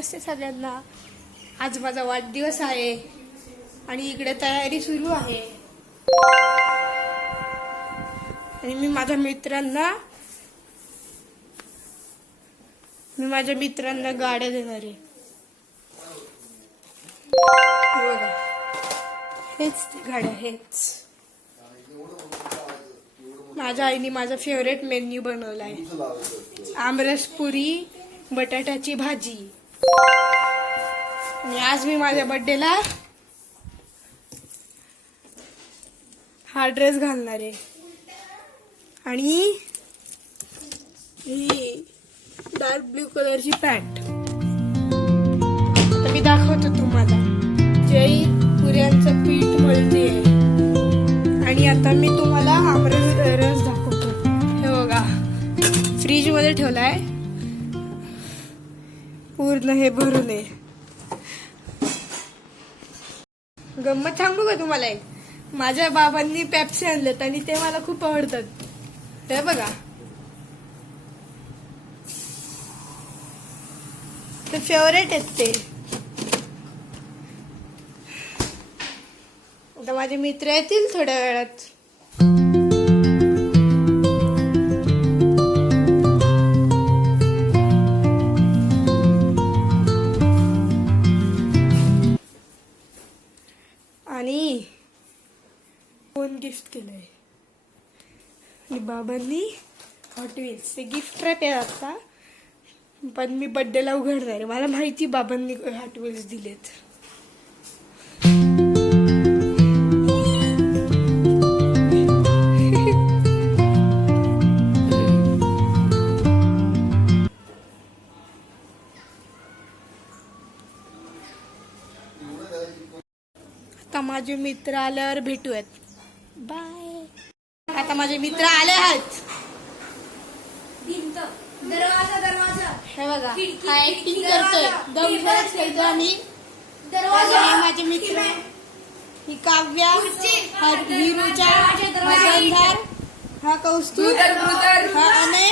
नमस्ते सगळ्यांना. आज माझा वाढदिवस आहे आणि इकडे तयारी सुरू आहे आणि मी माझ्या मित्रांना गाड्या देणार आहे. बघा, हेच ते गाड्या हेच. माझ्या आईने माझा फेवरेट मेन्यू बनवलाय. आमरस पुरी, बटाट्याची भाजी. आणि आज मी माझ्या बर्थडेला हा ड्रेस घालणार आहे आणि ही डार्क ब्ल्यू कलरची पॅन्ट. आता मी दाखवतो तुम्हाला. जय पुऱ्यांचं पीठ मळते आणि आता मी तुम्हाला आमरस रस दाखवतो. हे बघा, फ्रीज मध्ये ठेवलाय पूर्ण हे भरून आहे. गंमत सांगू का तुम्हाला एक? माझ्या बाबांनी पेप्सी आणलेत आणि ते मला खूप आवडतात. हे बघा, ते फेवरेट आहेत ते. आता माझे मित्र येतील थोड्या वेळात. आणि फोन गिफ्ट केलंय आणि बाबांनी हॉट व्हील्स. ते गिफ्ट रॅप आहे आता, पण मी बर्थडेला उघडणार आहे. मला माहिती बाबांनी हॉट व्हील्स दिलेत. आता माझे मित्र आल्यावर भेटूयात. बाय. आता माझे मित्र आले आहेत. दरवाजा हे बघा, हा ऍक्टिंग करतोय, दमशराच खेळतोय आम्ही. माझे मित्र, ही काव्या, हा वीरूचा, हा गंधार, हा कौस्तुभ, हा अनय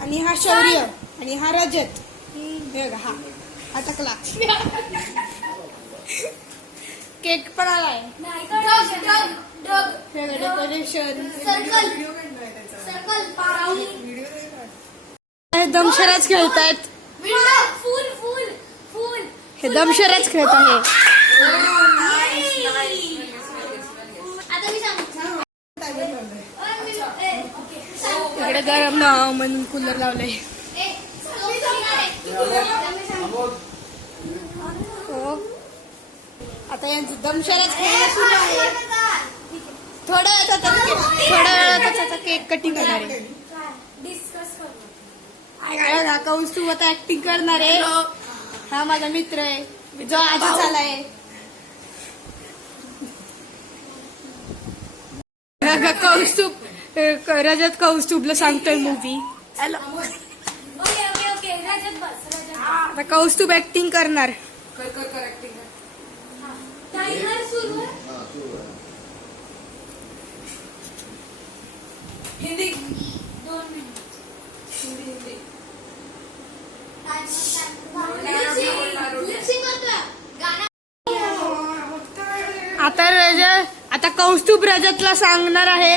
आणि हा शौर्य आणि हा रजत. हे बघा, हा टकला. केक पण आलाय. डेकोरेशन. दमशराच खेळतायत. हे दमशराच खेळत आहे. इकडे गरम ना म्हणून कूलर लावलंय. आता यांचं दमशराच खेळणं सुरू आहे. थोड्या वेळात आता केक कटिंग होणार आहे. कौस्तुभ आता ऍक्टिंग करणार आहे. हा माझा मित्र आहे जो आजच आलाय. कौस्तुभ रजत कौस्तुभला सांगतोय मूवी. आता कौस्तुभ ऍक्टिंग करणार. हिंदी 2 मिनिट. हिंदी आता कौस्तुभ रजतला सांगणार आहे.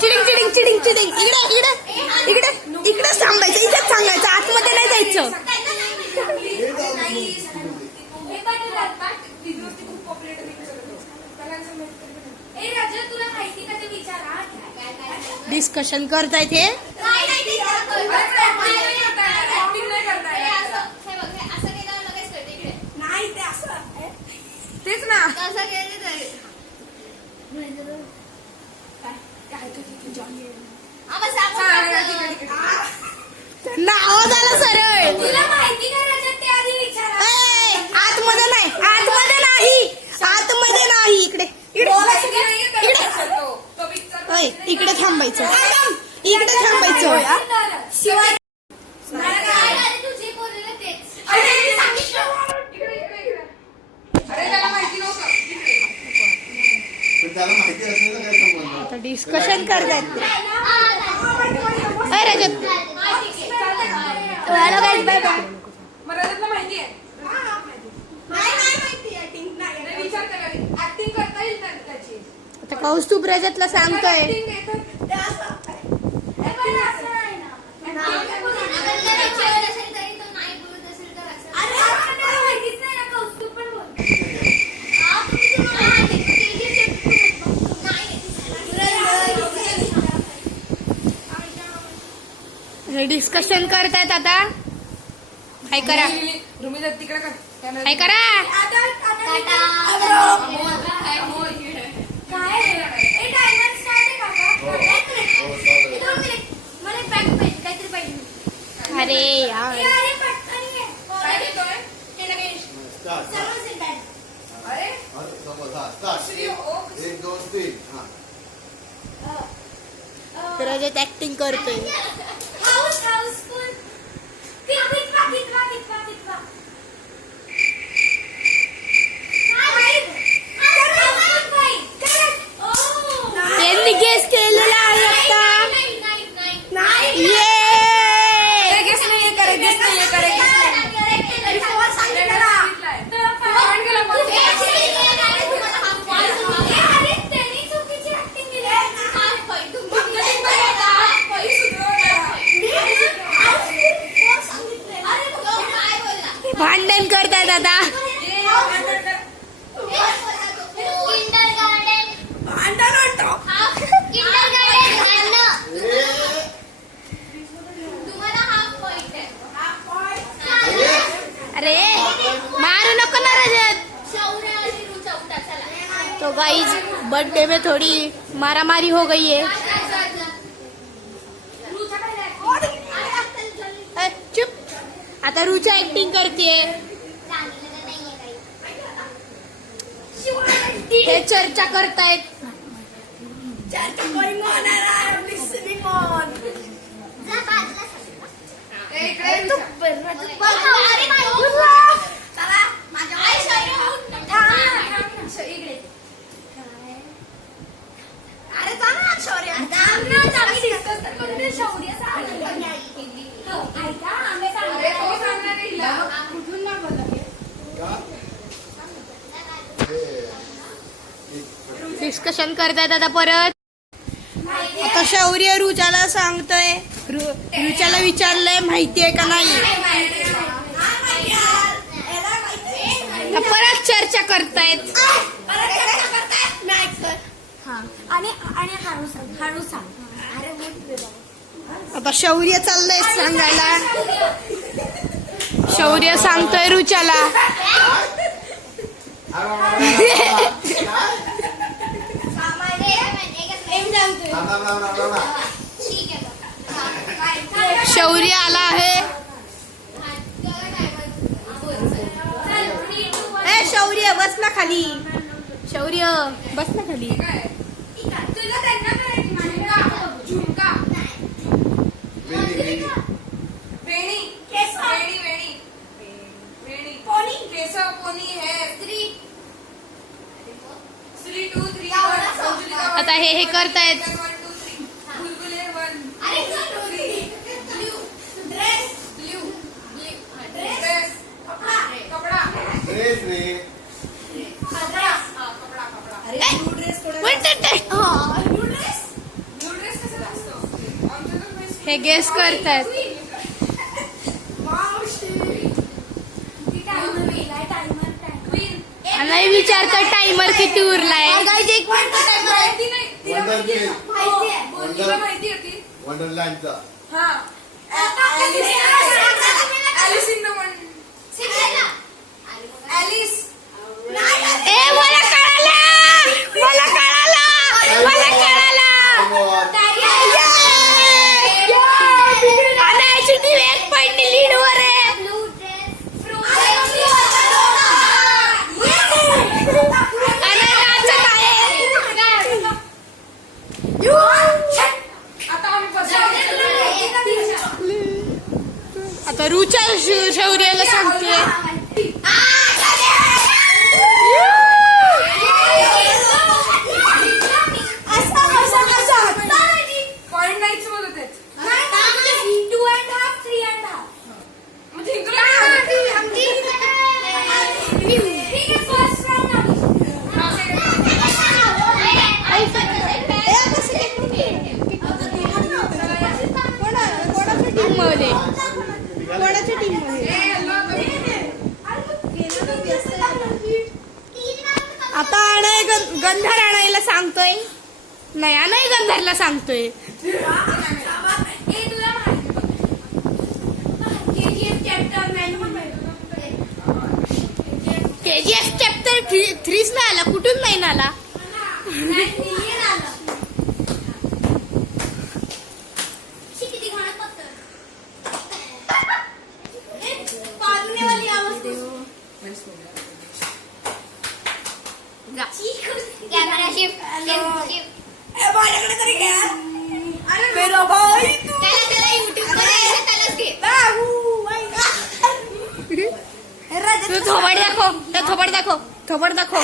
चिडिंग चिडिंग चिडिंग चिडिंग. इकडे थांबायचं, इथेच सांगायचं, आतमध्ये नाही जायचं. डिस्कशन करतायत हे. तेच ना, आवाज आला सरळ. आतमध्ये नाही, इकडे इकडे थांबायचं. आता डिस्कशन करतायत. रजत, बाय बाय. कौस्तुभ रजतला सांगतोय. हे डिस्कशन करतायत आता. काय करा काय करा. अरे यार रजत ऍक्टिंग करतोय. त्यांनी गेस केलेला आहे आता. भांडण करतायत आता. अरे मारू नको ना रजत. तो गाइस बर्थडे में थोड़ी मारामारी हो गई है. चुप. आता रुचा ऍक्टिंग करते. हे चर्चा करतायत. डिस्कशन करतायत आता परत. आता शौर्य रुचाला सांगतोय. रुचाला विचारलंय माहितीये का नाही. परत चर्चा करतायत. आता शौर्य चाललंय सांगायला. शौर्य सांगतोय रुचाला. शौर्य आला आहे. ए शौर्य बस ना खाली. शौर्य बस ना खाली. आता हे करतायत. हे गेस करतायत. नाही विचारतो टाइमर किती उरलाय. वंडरलँडचा ए मला कळाला. मला कळाला. मला कळाला. एक पॉइंट लीड वर आहे. आता आता अनय गंधर आणायला सांगतोय. नाही अनय गंधरला सांगतोय. KGF चॅप्टर 3 नाही आला. कुठून नाही आला. तू थोबड दाखव. थोबड दाखव. थोबड दाखव.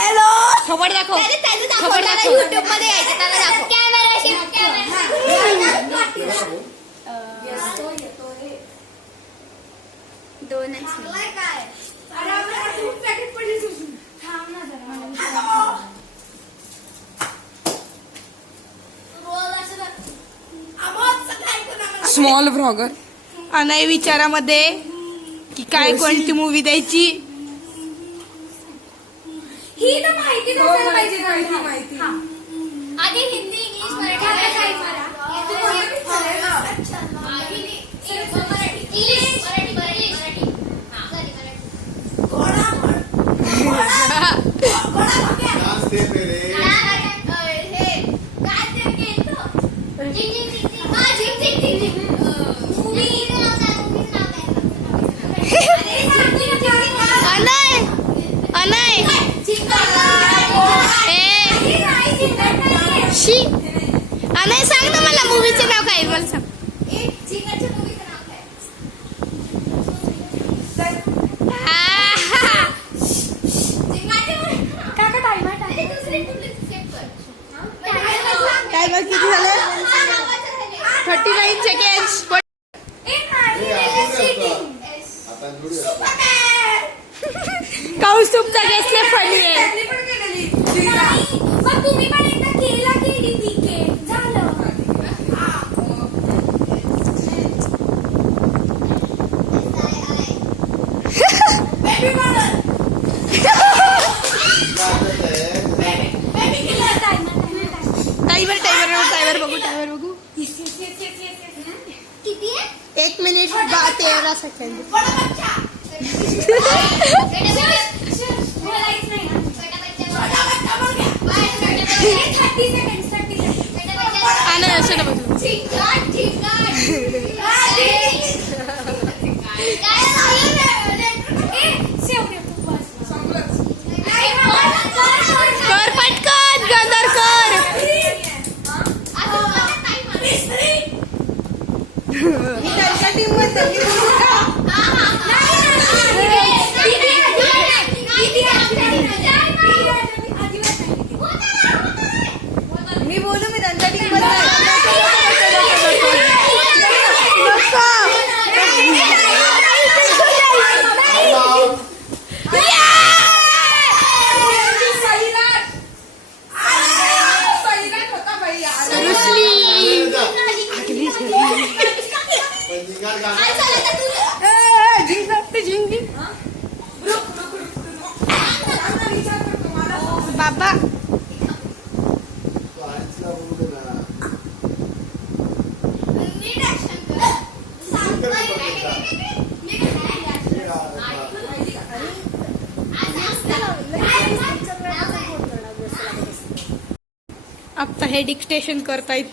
थोबड दाखव. थोबड दाखव. युट्यूब मध्ये यायचं त्याला दाखव. Small vlogger. अनय विचारामध्ये की काय कोणती मूवी द्यायची. ही तर माहिती नसेल पाहिजे. माहिती. आधी हिंदी इंग्लिश मराठी डांस दे मेरे. अनय अनय शी अनय सांग ना मला मूवीचं नाव काय मला सांग. काय बघ किती झालं. 39 सेकंड्स. आता जोडूया. कौस्तुभचा गेसले फनी आहे. तुम्ही पण एकदा केला केली ठीक आहे झालं. टाइमर बघू. टाइमर बघू. किती आहे 1 मिनिट 13 सेकंड. अनय असं ना बघू. कर पटकन गंधर कर. मी त्यांच्या टीम मध्ये मी बोलू. मी त्यांच्या टीम मध्ये बाबा. सायन्सला बोलू दे ना. आता हे डिक्टेशन करतायत.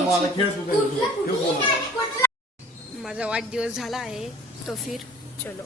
मला खेळ तू बोल. माझा वाढदिवस झाला आहे तो फिर चलो.